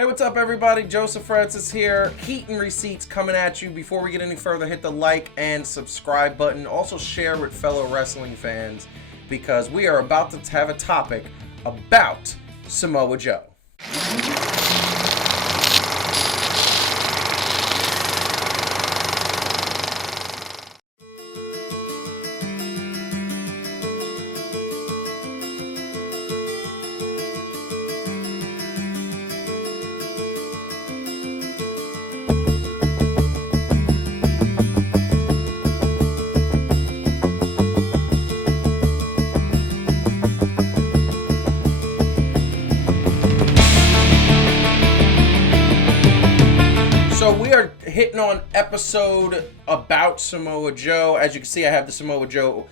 Hey, what's up, everybody? Joseph Francis here. Heat and Receipts coming at you. Before we get any further, hit the like and subscribe button. Also share with fellow wrestling fans because we are about to have a topic about Samoa Joe. So we are hitting on episode about Samoa Joe. As you can see, I have the Samoa Joe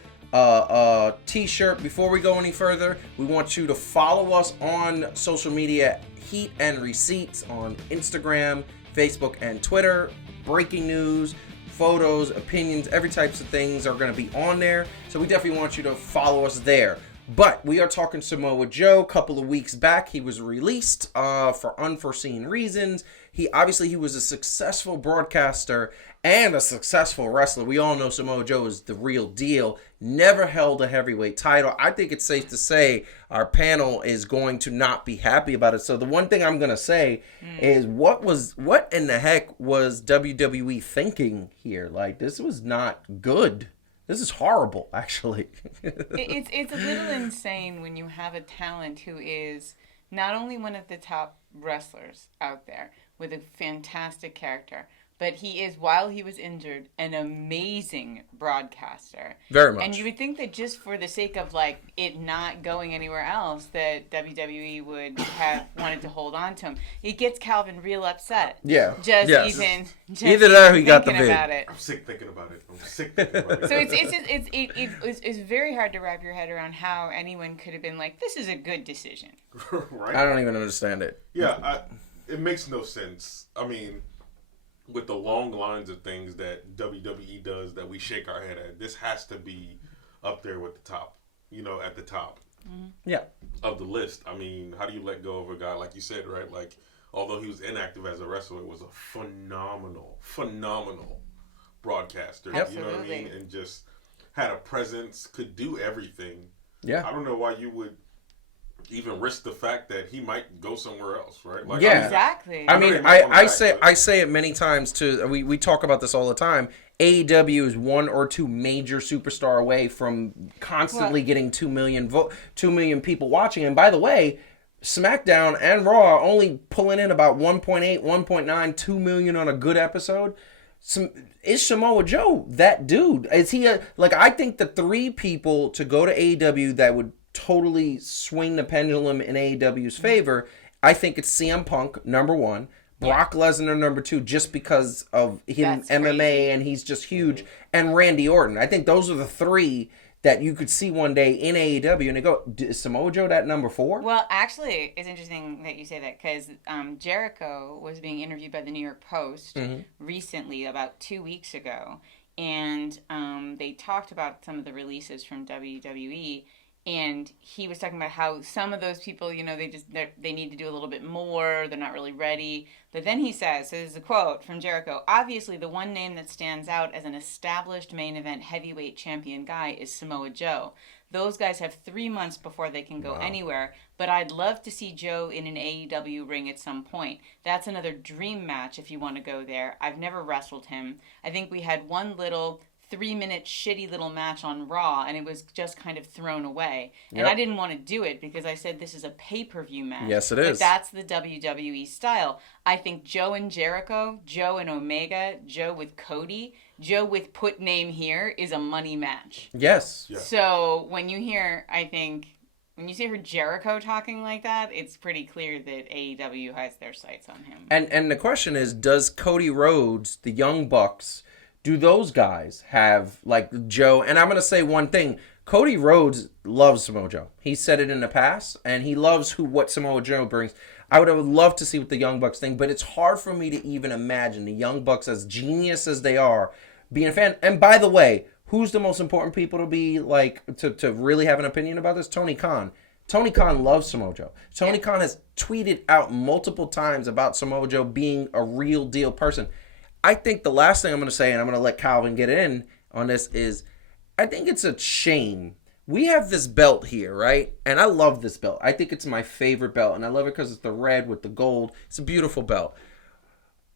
t-shirt. Before we go any further, we want you to follow us on social media, Heat and Receipts, on Instagram, Facebook, and Twitter. Breaking news, photos, opinions, every types of things are going to be on there. So we definitely want you to follow us there. But we are talking Samoa Joe. A couple of weeks back, he was released for unforeseen reasons. He was a successful broadcaster and a successful wrestler. We all know Samoa Joe is the real deal. Never held a heavyweight title. I think it's safe to say our panel is going to not be happy about it. So the one thing I'm going to say is what in the heck was WWE thinking here? Like, this was not good. This is horrible, actually. It's a little insane when you have a talent who is not only one of the top wrestlers out there with a fantastic character, but he is, while he was injured, an amazing broadcaster. Very much. And you would think that just for the sake of like it not going anywhere else, that WWE would have wanted to hold on to him. It gets Calvin real upset. Yeah. Either that or he got the vid. I'm sick thinking about it. So it's very hard to wrap your head around how anyone could have been like, this is a good decision. Right? I don't even understand it. Yeah, it makes no sense. I mean, with the long lines of things that WWE does that we shake our head at, this has to be up there with the top, at the top of the list. I mean, how do you let go of a guy, like you said, right? Like, although he was inactive as a wrestler, was a phenomenal broadcaster. Absolutely. You know what I mean? And just had a presence, could do everything. Yeah. I don't know why you would even risk the fact that he might go somewhere else, right? Like, yeah, exactly. I mean, I say it many times too. We talk about this all the time. AEW is one or two major superstar away from constantly getting 2 million people watching. And by the way, SmackDown and Raw are only pulling in about 1.8, 1.9, 2 million on a good episode. Is Samoa Joe that dude? Is he I think the three people to go to AEW that would totally swing the pendulum in AEW's favor, I think it's CM Punk, number one, Brock Lesnar, number two, just because of him MMA and he's just huge, and Randy Orton. I think those are the three that you could see one day in AEW and they go, is Samoa Joe that number four? Well, actually, it's interesting that you say that because Jericho was being interviewed by the New York Post recently, about 2 weeks ago, and they talked about some of the releases from WWE. And he was talking about how some of those people, they need to do a little bit more. They're not really ready. But then he says, so this is a quote from Jericho, obviously the one name that stands out as an established main event heavyweight champion guy is Samoa Joe. Those guys have 3 months before they can go anywhere. But I'd love to see Joe in an AEW ring at some point. That's another dream match if you want to go there. I've never wrestled him. I think we had one little 3-minute shitty little match on Raw, and it was just kind of thrown away. And I didn't want to do it because I said this is a pay-per-view match. Yes, it is. But that's the WWE style. I think Joe and Jericho, Joe and Omega, Joe with Cody, Joe with put name here is a money match. Yes. Yeah. So when you hear Jericho talking like that, it's pretty clear that AEW has their sights on him. And the question is, does Cody Rhodes, the Young Bucks, do those guys have, like, Joe? And I'm going to say one thing. Cody Rhodes loves Samoa Joe. He said it in the past, and he loves what Samoa Joe brings. I would have loved to see what the Young Bucks think, but it's hard for me to even imagine the Young Bucks, as genius as they are, being a fan. And by the way, who's the most important people to be, like, to really have an opinion about this? Tony Khan. Tony Khan loves Samoa Joe. Tony Khan has tweeted out multiple times about Samoa Joe being a real deal person. I think the last thing I'm going to say, and I'm going to let Calvin get in on this, is I think it's a shame. We have this belt here, right? And I love this belt. I think it's my favorite belt, and I love it because it's the red with the gold. It's a beautiful belt.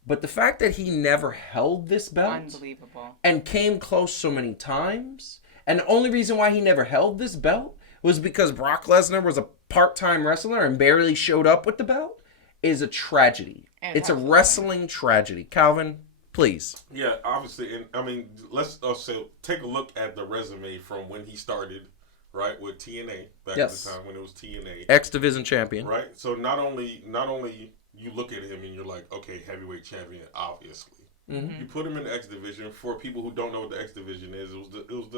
But the fact that he never held this belt Unbelievable. and came close so many times, and the only reason why he never held this belt was because Brock Lesnar was a part-time wrestler and barely showed up with the belt, is a tragedy. It's a wrestling tragedy. Calvin, please. Yeah, obviously, and I mean, let's also take a look at the resume from when he started, right, with TNA back at the time when it was TNA, X Division champion, right? So not only you look at him and you're like, okay, heavyweight champion, obviously. Mm-hmm. You put him in the X Division. For people who don't know what the X Division is, it was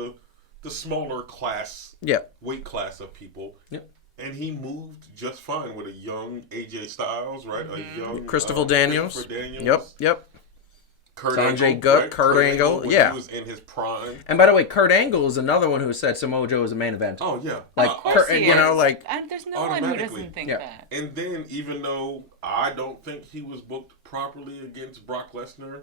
the smaller class, weight class of people. Yep. And he moved just fine with a young AJ Styles, right? A young Christopher Daniels. Yep. Kurt Sanjay Angle, Gut, right? Kurt Angle, He was in his prime. And by the way, Kurt Angle is another one who said Samoa Joe is a main event. Oh yeah, like Kurt, there's no one who doesn't think that. And then even though I don't think he was booked properly against Brock Lesnar,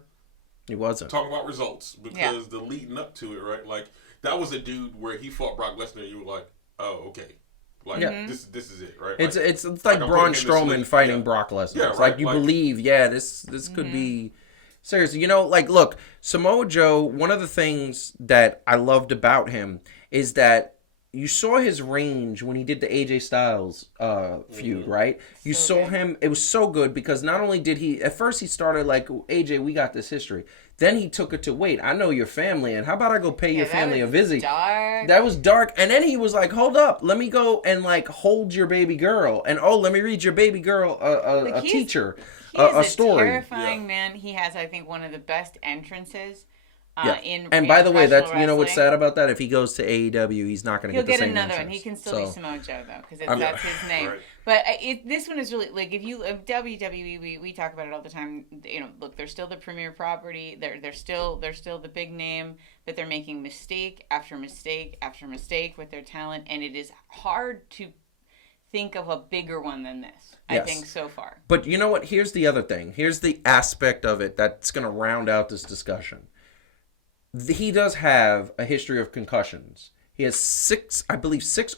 he wasn't. Talking about results because the leading up to it, right? Like that was a dude where he fought Brock Lesnar. You were like, oh okay. Like this is it, right? It's like Braun Strowman fighting Brock Lesnar. Yeah, it's like you believe, this could be seriously. Look, Samoa Joe. One of the things that I loved about him is that you saw his range when he did the AJ Styles feud, right? You saw him. It was so good because not only did he at first he started like AJ, we got this history. Then he took it to wait. I know your family, and how about I go pay your family a visit? That was dark. And then he was like, "Hold up, let me go and like hold your baby girl, and let me read your baby girl a teacher, a story." Terrifying man. He has, I think, one of the best entrances. And by the way, that's what's sad about that. If he goes to AEW, he's not going to get the same He'll get another entrance. one. He can still be Samoa Joe though, because that's his name. Right. But this one is really like if WWE, we talk about it all the time. Look, they're still the premier property. They're still the big name, but they're making mistake after mistake after mistake with their talent, and it is hard to think of a bigger one than this. I think so far. But you know what? Here's the other thing. Here's the aspect of it that's going to round out this discussion. He does have a history of concussions. He has 6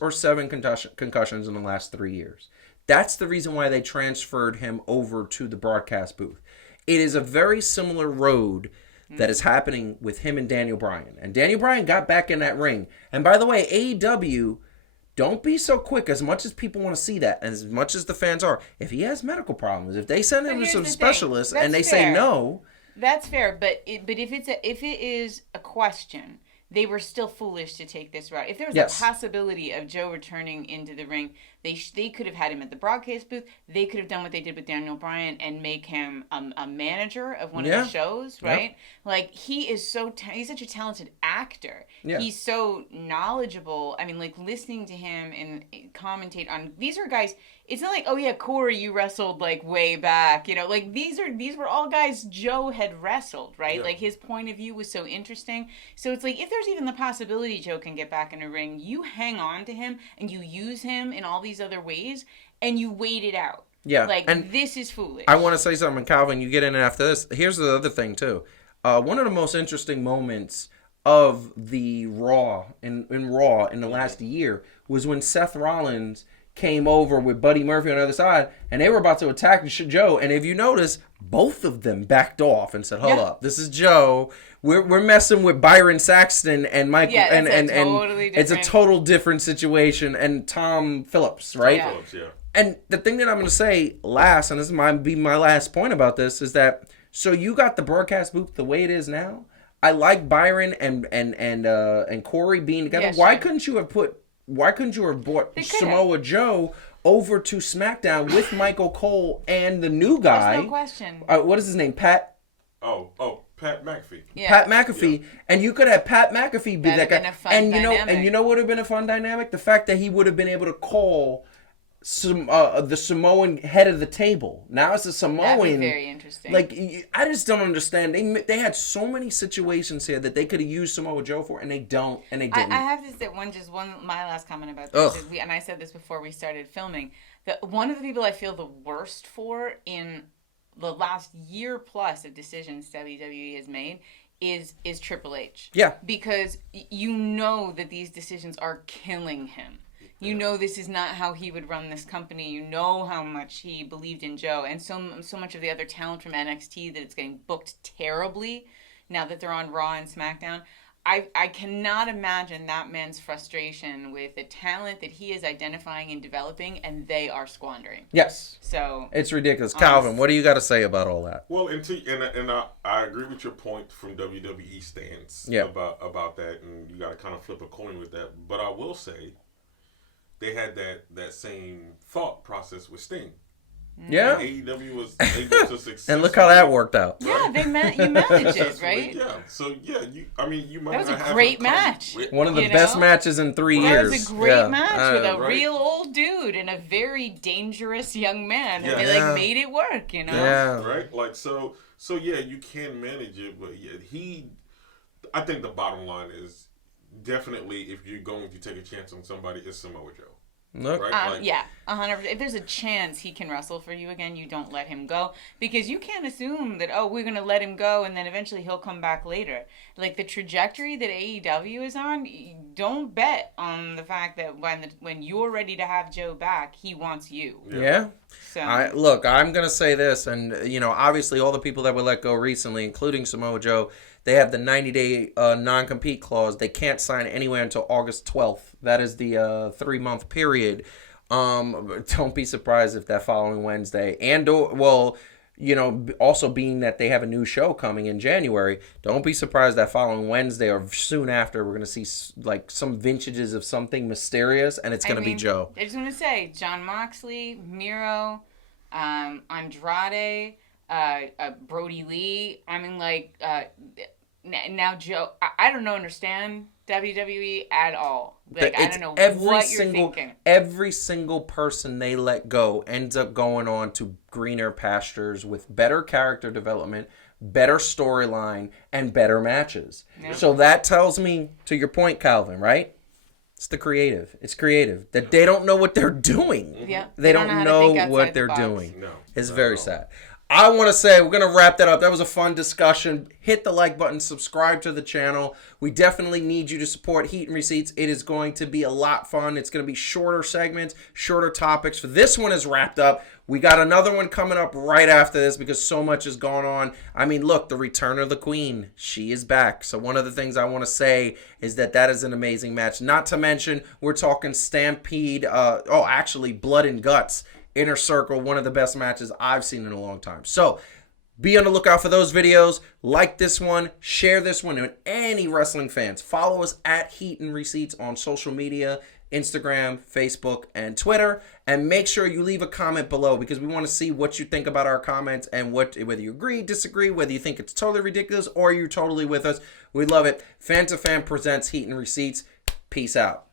or 7 concussions in the last 3 years. That's the reason why they transferred him over to the broadcast booth. It is a very similar road that is happening with him and Daniel Bryan. And Daniel Bryan got back in that ring. And by the way, AEW, don't be so quick. As much as people want to see that, and as much as the fans are, if he has medical problems, if they send him to some specialists and they say no... That's fair, but if it is a question, they were still foolish to take this route. If there was a possibility of Joe returning into the ring, they could have had him at the broadcast booth. They could have done what they did with Daniel Bryan and make him a manager of one of the shows, right? Yep. Like he is he's such a talented actor. Yeah. He's so knowledgeable. I mean, like listening to him and commentate on these are guys. It's not like, oh yeah, Corey, you wrestled like way back, like these were all guys Joe had wrestled, right? Yeah. Like his point of view was so interesting. So it's like if there's even the possibility Joe can get back in a ring, you hang on to him and you use him in all these other ways and you wait it out. Yeah. Like and this is foolish. I want to say something, Calvin, you get in after this. Here's the other thing too. One of the most interesting moments of the Raw in the last year was when Seth Rollins came over with Buddy Murphy on the other side, and they were about to attack Joe. And if you notice, both of them backed off and said, "Hold up, this is Joe. We're messing with Byron Saxton and Michael, and it's a total different situation." And Tom Phillips, right? Tom Phillips, yeah. And the thing that I'm going to say last, and this might be my last point about this, is that so you got the broadcast booth the way it is now. I like Byron and Corey being together. Yeah, Why couldn't you have brought Samoa Joe over to SmackDown with Michael Cole and the new guy? There's no question. What is his name? Pat? Pat McAfee. Yeah. Pat McAfee. Yeah. And you could have Pat McAfee be that guy. And you know what would have been a fun dynamic? The fact that he would have been able to call the Samoan head of the table. Now it's the Samoan. That'd be very interesting. Like, I just don't understand. They had so many situations here that they could have used Samoa Joe for, and they don't, and they didn't. I have to say my last comment about this is and I said this before we started filming, that one of the people I feel the worst for in the last year plus of decisions WWE has made is Triple H. Yeah. Because you know that these decisions are killing him. You know this is not how he would run this company. You know how much he believed in Joe. And so much of the other talent from NXT that it's getting booked terribly now that they're on Raw and SmackDown. I cannot imagine that man's frustration with the talent that he is identifying and developing, and they are squandering. Yes. So it's ridiculous. Calvin, what do you got to say about all that? Well, and I agree with your point from WWE stance about that, and you got to kind of flip a coin with that. But I will say, they had that same thought process with Sting. Yeah. And AEW was able to successfully. And look how that worked out. Yeah, you managed it, right? Yeah. So yeah, you might. That was a great match. One of the best matches in 3 years. That was a great match with a real old dude and a very dangerous young man, and they made it work. Yeah. Right. Like so yeah, you can manage it, but yeah, I think the bottom line is definitely if you're going to take a chance on somebody, it's Samoa Joe. Look. Right? 100%. If there's a chance he can wrestle for you again, you don't let him go, because you can't assume that we're gonna let him go and then eventually he'll come back later. Like the trajectory that AEW is on, don't bet on the fact that when you're ready to have Joe back, he wants you. Yeah. So I'm gonna say this, and obviously all the people that were let go recently, including Samoa Joe, they have the 90-day non-compete clause. They can't sign anywhere until August 12th. That is the 3-month period. Don't be surprised if that following Wednesday, also being that they have a new show coming in January, don't be surprised that following Wednesday or soon after, we're going to see like some vintages of something mysterious, and it's going to be Joe. I just want to say, Jon Moxley, Miro, Andrade, Brody Lee. I mean, now Joe. I don't understand WWE at all. Like, I don't know what you're thinking. Every single person they let go ends up going on to greener pastures with better character development, better storyline, and better matches. Yeah. So that tells me, to your point, Calvin, right? It's the creative. It's creative. That they don't know what they're doing. Yeah. They don't know what they're doing. No. It's very sad. I want to say we're going to wrap that up. That was a fun discussion. Hit the like button. Subscribe to the channel. We definitely need you to support Heat and Receipts. It is going to be a lot fun. It's going to be shorter segments, shorter topics. This one is wrapped up. We got another one coming up right after this because so much has gone on. I mean, look, the return of the Queen. She is back. So one of the things I want to say is that is an amazing match. Not to mention, we're talking Stampede. Blood and Guts. Inner Circle, one of the best matches I've seen in a long time. So be on the lookout for those videos. Like this one. Share this one with any wrestling fans. Follow us at Heat and Receipts on social media, Instagram, Facebook, and Twitter. And make sure you leave a comment below because we want to see what you think about our comments and whether you agree, disagree, whether you think it's totally ridiculous or you're totally with us. We love it. Fan to Fan presents Heat and Receipts. Peace out.